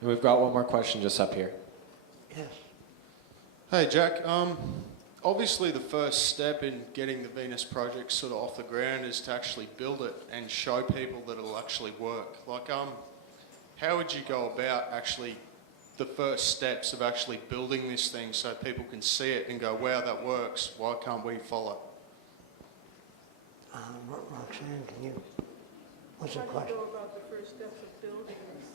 And we've got one more question just up here. Yes. Hey Jack, obviously the first step in getting the Venus project sort of off the ground is to actually build it and show people that it'll actually work. Like, how would you go about actually the first steps of actually building this thing so people can see it and go, wow, that works, why can't we follow? Roxanne, can you, what's the How do question? you know about the first steps of building this?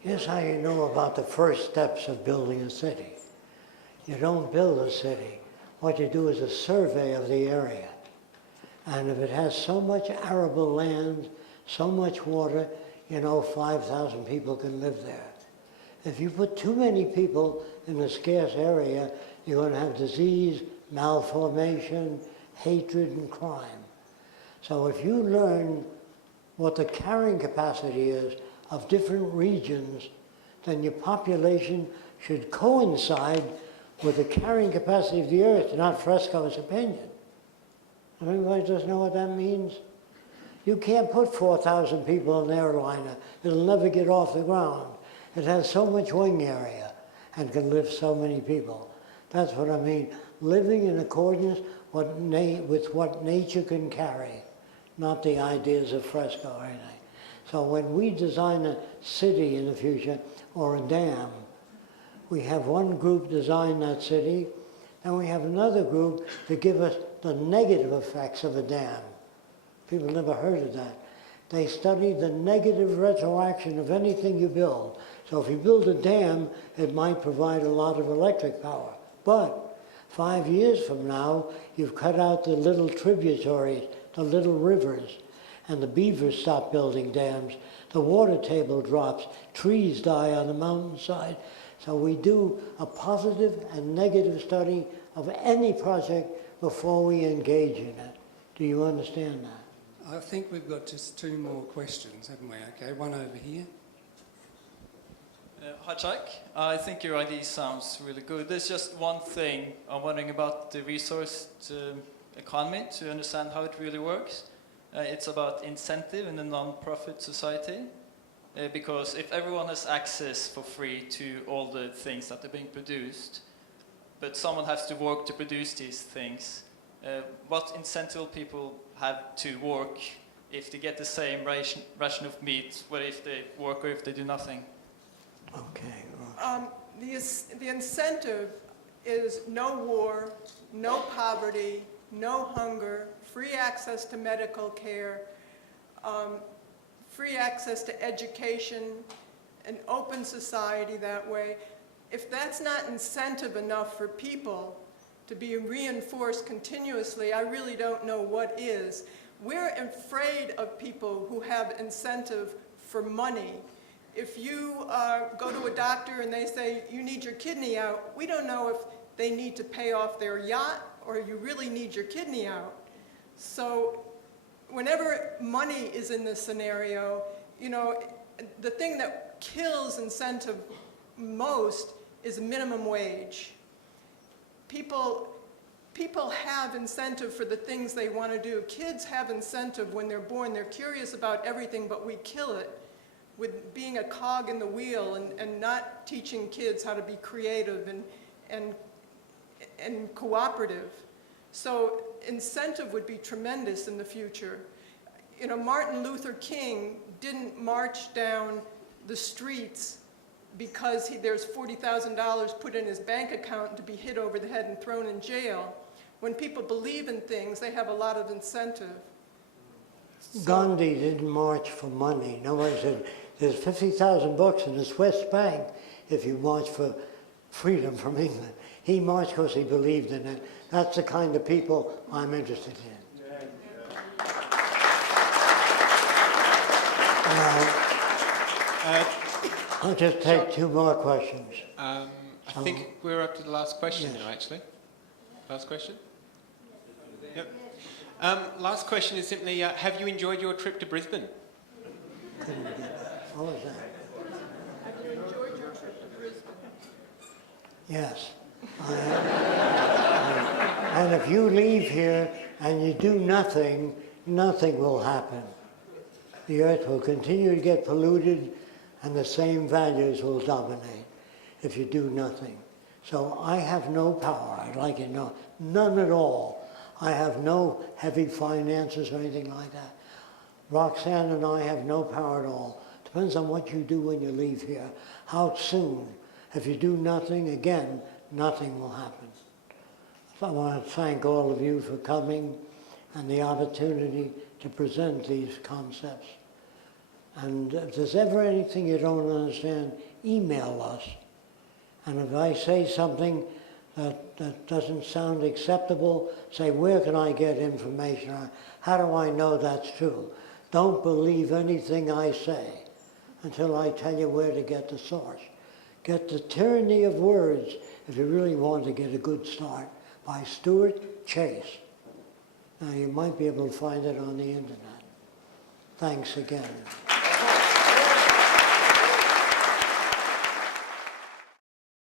Here's how you know about the first steps of building a city. You don't build a city. What you do is a survey of the area. And if it has so much arable land, so much water, you know 5,000 people can live there. If you put too many people in a scarce area, you're going to have disease, malformation, hatred, and crime. So if you learn what the carrying capacity is of different regions, then your population should coincide with the carrying capacity of the earth, not Fresco's opinion. Everybody doesn't know what that means? You can't put 4,000 people in an airliner. It'll never get off the ground. It has so much wing area and can lift so many people. That's what I mean. Living in accordance with what nature can carry, not the ideas of Fresco or anything. So when we design a city in the future or a dam, we have one group design that city, and we have another group to give us the negative effects of a dam. People never heard of that. They study the negative retroaction of anything you build. So if you build a dam, it might provide a lot of electric power. But 5 years from now, you've cut out the little tributaries, the little rivers, and the beavers stop building dams. The water table drops, trees die on the mountainside. So we do a positive and negative study of any project before we engage in it. Do you understand that? I think we've got just two more questions, haven't we? Okay, one over here. Hi Jack, I think your idea sounds really good. There's just one thing I'm wondering about the resource economy to understand how it really works. It's about incentive in a non-profit society. Because if everyone has access for free to all the things that are being produced, but someone has to work to produce these things, what incentive will people have to work if they get the same ration of meat, whether if they work or if they do nothing? Okay. The incentive is no war, no poverty, no hunger, free access to medical care, free access to education, an open society that way. If that's not incentive enough for people to be reinforced continuously, I really don't know what is. We're afraid of people who have incentive for money. If you go to a doctor and they say, you need your kidney out, we don't know if they need to pay off their yacht or you really need your kidney out. So whenever money is in this scenario, you know, the thing that kills incentive most is minimum wage. People have incentive for the things they want to do. Kids have incentive when they're born. They're curious about everything, but we kill it with being a cog in the wheel and not teaching kids how to be creative and cooperative. So incentive would be tremendous in the future. You know, Martin Luther King didn't march down the streets because there's $40,000 put in his bank account to be hit over the head and thrown in jail. When people believe in things, they have a lot of incentive. Gandhi didn't march for money. Nobody said, there's 50,000 bucks in the Swiss bank if you march for freedom from England. He marched because he believed in it. That's the kind of people I'm interested in. I'll just take two more questions. I think we're up to the last question now, actually. Last question? Yep. Last question is simply, have you enjoyed your trip to Brisbane? What was that? Have you enjoyed your trip to Brisbane? Yes. And if you leave here and you do nothing, nothing will happen. The earth will continue to get polluted and the same values will dominate if you do nothing. So I have no power, I'd like you to know, none at all. I have no heavy finances or anything like that. Roxanne and I have no power at all. Depends on what you do when you leave here. How soon? If you do nothing, again, nothing will happen. So I want to thank all of you for coming and the opportunity to present these concepts. And if there's ever anything you don't understand, email us. And if I say something that doesn't sound acceptable, say, where can I get information on? How do I know that's true? Don't believe anything I say until I tell you where to get the source. Get The Tyranny of Words, if you really want to get a good start, by Stuart Chase. Now, you might be able to find it on the internet. Thanks again.